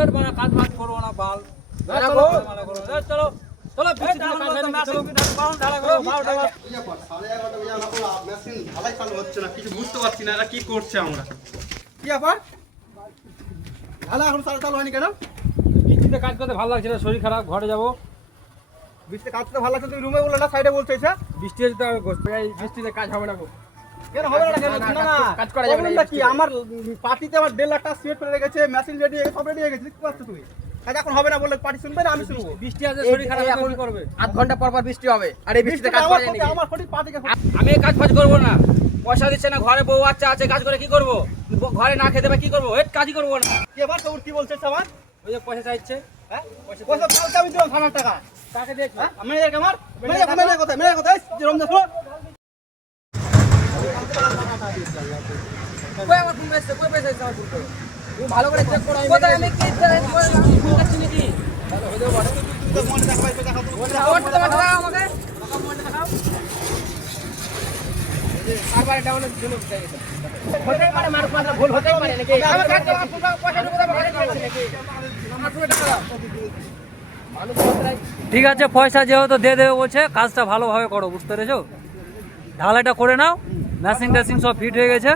এর মানে কাজ বাজ করবো না বাল চলো চলো কিছু বুঝতে পারছি না এটা কি করছে আমরা কি ব্যাপার ঢালা এখন চালু হয়নি কেন? বৃষ্টিতে কাজ করতে ভালো লাগছে না, শরীর খারাপ, ঘরে যাবো। বৃষ্টিতে কাজ করতে ভালো লাগছে, তুমি রুমে বললে না সাইডে বলছো এসে? বৃষ্টি হচ্ছে তো বৃষ্টিতে কাজ হবে না গো। কেন হবে না কেন? না না কাজ করা যাবে না। প্রবলেমটা কি? আমার পার্টিতে আমার 1.5 লাখ টাকা সিমেন্ট ফেলে রেখেছে, মেশিন রেডি হয়ে গেছে, সব রেডি হয়ে গেছে, কি করছো তুমি? কাজ এখন হবে না বললে পার্টি শুনবে না আমি শুনবো? বৃষ্টি আছে, শরীর খারাপ, এখন কি করবে? আধ ঘন্টা পর পর বৃষ্টি হবে আর এই বৃষ্টিতে কাজ আমার করা যায় ক্ষতি, নাকি? আমার ক্ষতি পার্টিকে আমি এই কাজ ফাজ করবো না, পয়সা দিচ্ছে না, ঘরে বউ বাচ্চা আছে, কাজ করে কি করবো? ঘরে না খেতে পাই কি করবো? এই কাজই করবো না। কি আবার তোর কি বলছিস আমার? ওই যে পয়সা চাইছে, হ্যাঁ পয়সা কালকে আমি দিলাম 6,000 টাকা। তাকে দেখো। হ্যাঁ আমি এর আমার মেয়ে কথা যে রমজান শুনো কই আমার ফোন এসেছে, কই পয়সা এসেছে আমার ফোন করে? তুমি ভালো করে চেক করো। কোথায় আমি কি ফোন করছি নাকি? ভালো হয়ে যাবে। তুমি মনে টাকা পয়সা দেখাও তো। ওটা তোমার টাকা আমাকে বারবার ডাউনের জন্য চাই গেছে। হতেই পারে মার মাত্রা ভুল হতেই পারে নাকি? আমি কাজ করব, পয়সা ঢুকে দেবো, ঘরে চলে যাবে নাকি? আমার ফোনে টাকা দাও। মানুষ বলতে ঠিক আছে, পয়সা যেহেতু দিয়ে দেবে বলছে, কাজটা ভালোভাবে করো, বুঝতে পেরেছো? ঢালাইটা করে নাও, মেশিন টেশিন সব ফিট হয়ে গেছে।